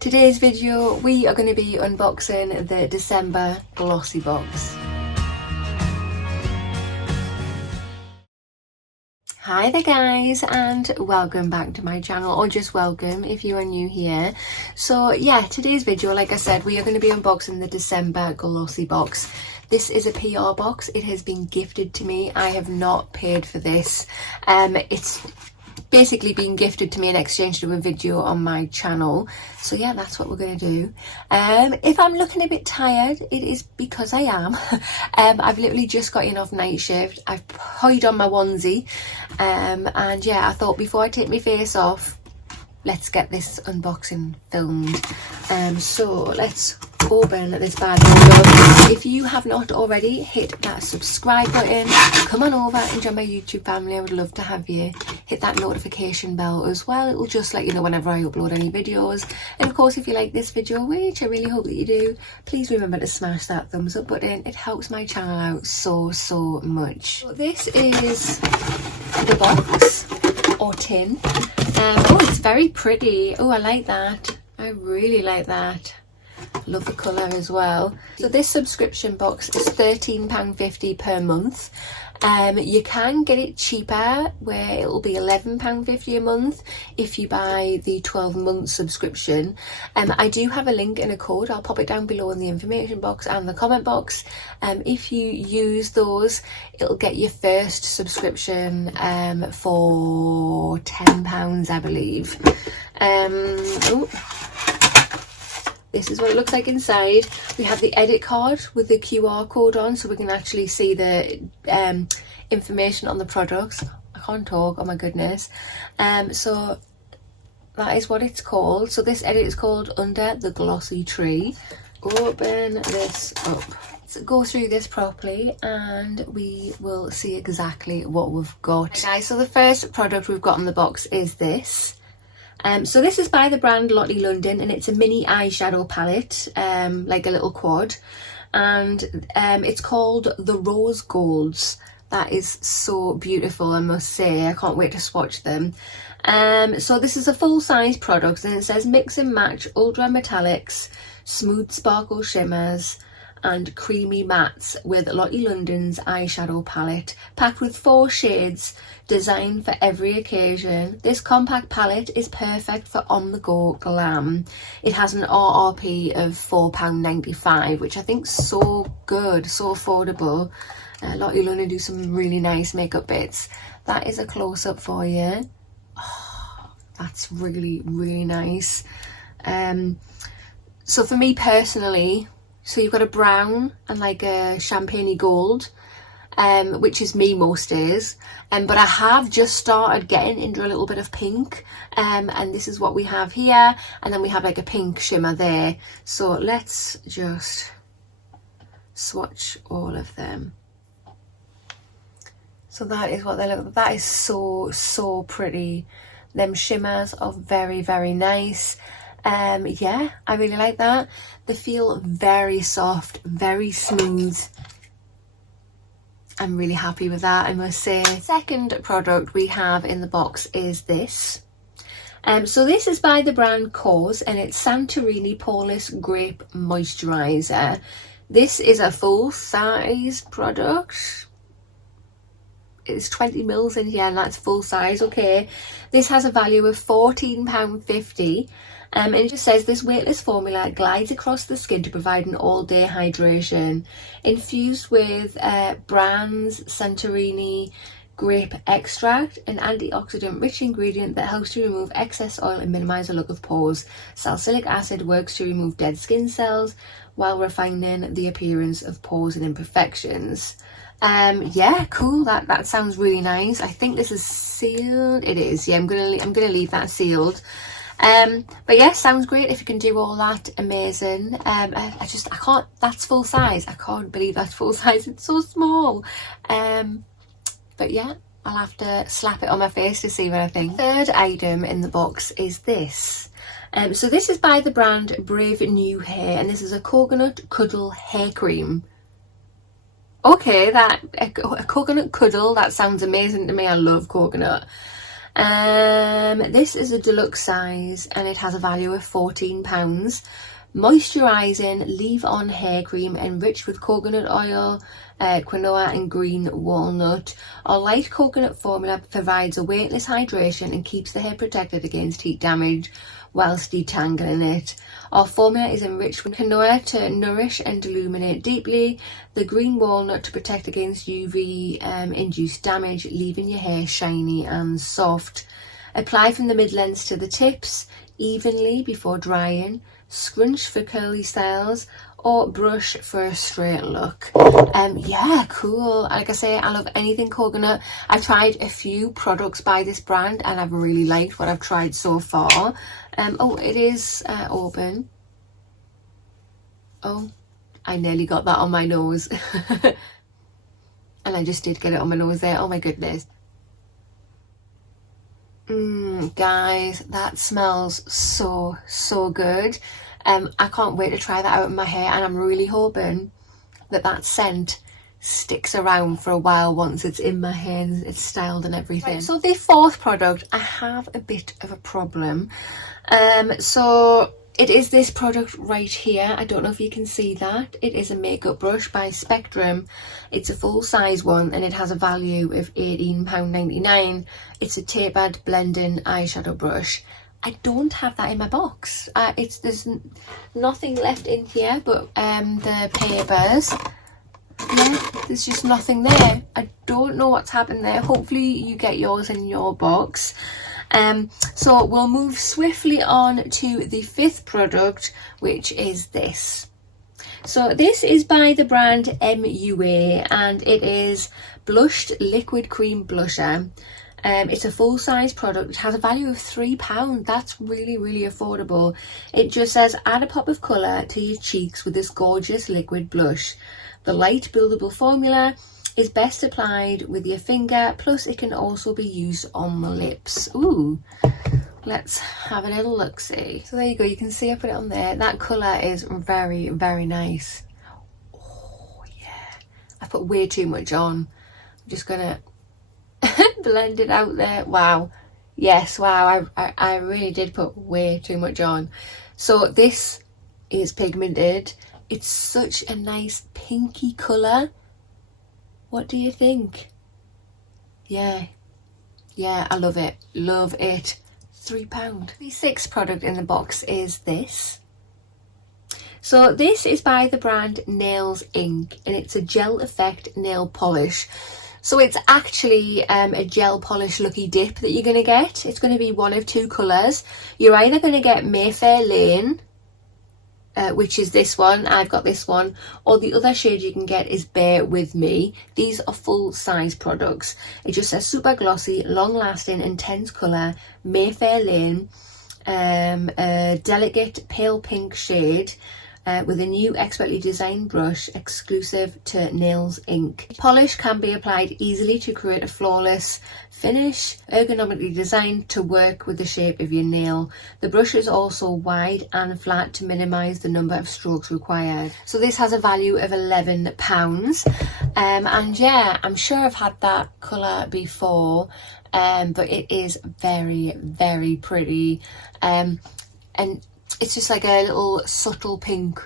Today's video, we are going to be unboxing the December Glossy box. Hi there guys, and welcome back to my channel, or just welcome if you are new here. So yeah, today's video, like I said, we are going to be unboxing the December Glossy box. This is a PR box. It has been gifted to me. I have not paid for this. It's basically being gifted to me in exchange to a video on my channel. So yeah, that's what we're going to do. If I'm looking a bit tired, it is because I am. I've literally just got in off night shift. I've put on my onesie, and yeah, I thought before I take my face off, let's get this unboxing filmed. So let's open this bad boy. If you have not already, hit that subscribe button, come on over and join my YouTube family. I would love to have you. Hit that notification bell as well. It will just let you know whenever I upload any videos. And of course, if you like this video, which I really hope that you do, please remember to smash that thumbs up button. It helps my channel out so much. So this is the box or tin. Oh, it's very pretty. Oh, I like that. I really like that. Love the colour as well. So this subscription box is £13.50 per month. You can get it cheaper, where it'll be £11.50 a month if you buy the 12-month subscription. I do have a link and a code. I'll pop it down below in the information box and the comment box. If you use those, it'll get your first subscription for £10, I believe. This is what it looks like inside. We have the edit card with the QR code on, so we can actually see the information on the products. I can't talk, oh my goodness. So that is what it's called. So this edit is called Under the Glossy Tree. Open this up. Let's go through this properly and we will see exactly what we've got. Okay, guys, so the first product we've got in the box is this. So this is by the brand Lottie London, and it's a mini eyeshadow palette, like a little quad, and it's called the Rose Golds. That is so beautiful, I must say. I can't wait to swatch them. So this is a full-size product, and it says mix and match ultra metallics, smooth sparkle shimmers and creamy mattes with Lottie London's eyeshadow palette, packed with 4 shades, designed for every occasion. This compact palette is perfect for on-the-go glam. It has an RRP of £4.95, which I think is so good, so affordable. Lottie London do some really nice makeup bits. That is a close-up for you. Oh, that's really nice. So for me personally, so you've got a brown and like a champagne gold, which is me most days, but I have just started getting into a little bit of pink, and this is what we have here, and then we have like a pink shimmer there. So let's just swatch all of them. So that is what they look like. That is so pretty. Them shimmers are very nice. Yeah, I really like that. They feel very soft, very smooth. I'm really happy with that, I must say. Second product we have in the box is this. So this is by the brand Korres, and it's Santorini Poreless Grape Moisturiser. This is a full-size product. It's 20 mils in here, and that's full size. Okay, this has a value of £14.50, and it just says this weightless formula glides across the skin to provide an all-day hydration, infused with brand's Santorini grape extract, an antioxidant rich ingredient that helps to remove excess oil and minimize the look of pores. Salicylic acid works to remove dead skin cells while refining the appearance of pores and imperfections. Yeah, cool. That sounds really nice. I think this is sealed. It is. Yeah, I'm gonna leave that sealed. But yeah, sounds great. If you can do all that, amazing. I can't. That's full size. I can't believe that's full size. It's so small. But yeah, I'll have to slap it on my face to see what I think. Third item in the box is this. So this is by the brand Brave New Hair, and this is a coconut cuddle hair cream. Okay, a coconut cuddle, that sounds amazing to me. I love coconut. This is a deluxe size and it has a value of £14. Moisturising leave-on hair cream enriched with coconut oil, quinoa and green walnut. Our light coconut formula provides a weightless hydration and keeps the hair protected against heat damage whilst detangling it. Our formula is enriched with quinoa to nourish and illuminate deeply, the green walnut to protect against UV induced damage, leaving your hair shiny and soft. Apply from the mid-lengths to the tips evenly before drying. Scrunch for curly styles or brush for a straight look. Yeah, cool. Like I say, I love anything coconut. I've tried a few products by this brand and I've really liked what I've tried so far. Oh, it is open. Oh, I nearly got that on my nose. And I just did get it on my nose there. Oh my goodness. Guys, that smells so good. I can't wait to try that out in my hair, and I'm really hoping that that scent sticks around for a while once it's in my hair and it's styled and everything. Right, so the fourth product, I have a bit of a problem. So it is this product right here. I don't know if you can see that. It is a makeup brush by Spectrum. It's a full size one and it has a value of £18.99. It's a tapered blending eyeshadow brush. I don't have that in my box. There's nothing left in here but the papers. Yeah, there's just nothing there. I don't know what's happened there. Hopefully you get yours in your box. So we'll move swiftly on to the fifth product, which is this. So this is by the brand MUA and it is Blushed Liquid Cream Blusher. It's a full size product. It has a value of £3. That's really affordable. It just says add a pop of colour to your cheeks with this gorgeous liquid blush. The light buildable formula is best applied with your finger, plus it can also be used on the lips. Ooh, let's have a little look see. So there you go, you can see I put it on there. That colour is very nice. Oh yeah, I put way too much on. I'm just gonna blend it out there. Wow, yes, wow, I really did put way too much on. So this is pigmented. It's such a nice pinky colour. What do you think? Yeah, I love it. Love it. £3. The sixth product in the box is this. So this is by the brand Nails Inc. and it's a gel effect nail polish. So it's actually a gel polish lucky dip that you're going to get. It's going to be one of two colours. You're either going to get Mayfair Lane, which is this one. I've got this one. Or the other shade you can get is Bear With Me. These are full size products. It just says super glossy, long lasting, intense colour, Mayfair Lane, a delicate pale pink shade. With a new expertly designed brush exclusive to Nails Inc. Polish can be applied easily to create a flawless finish, ergonomically designed to work with the shape of your nail. The brush is also wide and flat to minimise the number of strokes required. So this has a value of £11. And yeah, I'm sure I've had that colour before, but it is very pretty. And it's just like a little subtle pink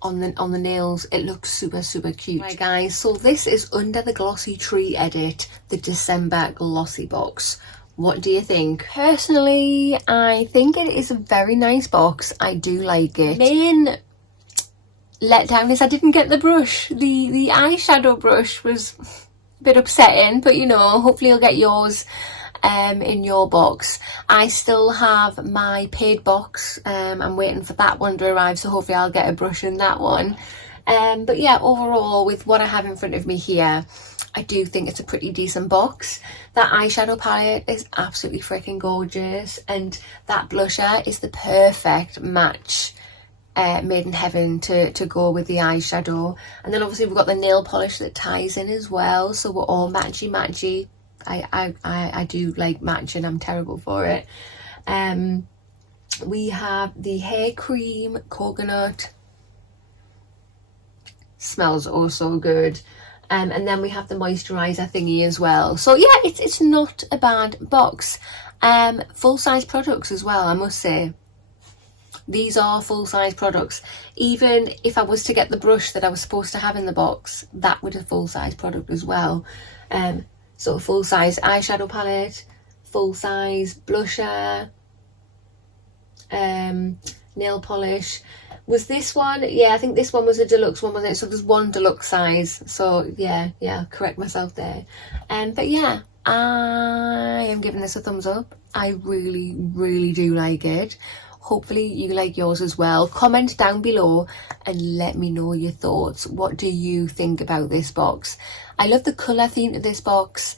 on the nails. It looks super cute. Right guys, so this is under the Glossy Tree Edit, the December Glossy box. What do you think? Personally, I think it is a very nice box. I do like it. Main letdown is I didn't get the brush. The eyeshadow brush was a bit upsetting, but you know, hopefully you'll get yours in your box. I still have my paid box. I'm waiting for that one to arrive, so hopefully I'll get a brush in that one. But yeah, overall, with what I have in front of me here, I do think it's a pretty decent box. That eyeshadow palette is absolutely freaking gorgeous, and that blusher is the perfect match, made in heaven to go with the eyeshadow. And then obviously we've got the nail polish that ties in as well, so we're all matchy. I do like matching. I'm terrible for it. We have the hair cream coconut. Smells oh so good. And then we have the moisturizer thingy as well. So yeah, it's not a bad box. Full-size products as well, I must say. These are full-size products. Even if I was to get the brush that I was supposed to have in the box, that would a full-size product as well. So full-size eyeshadow palette, full-size blusher, nail polish. Was this one? Yeah, I think this one was a deluxe one, wasn't it? So there's one deluxe size. So yeah, correct myself there. But yeah, I am giving this a thumbs up. I really, really do like it. Hopefully you like yours as well. Comment down below and let me know your thoughts. What do you think about this box? I love the colour theme of this box.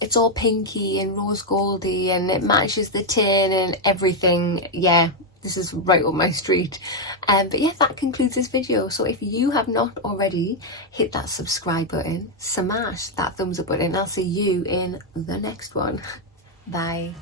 It's all pinky and rose goldy and it matches the tin and everything. Yeah, this is right up my street. But yeah, that concludes this video. So if you have not already, hit that subscribe button, smash that thumbs up button. I'll see you in the next one. Bye.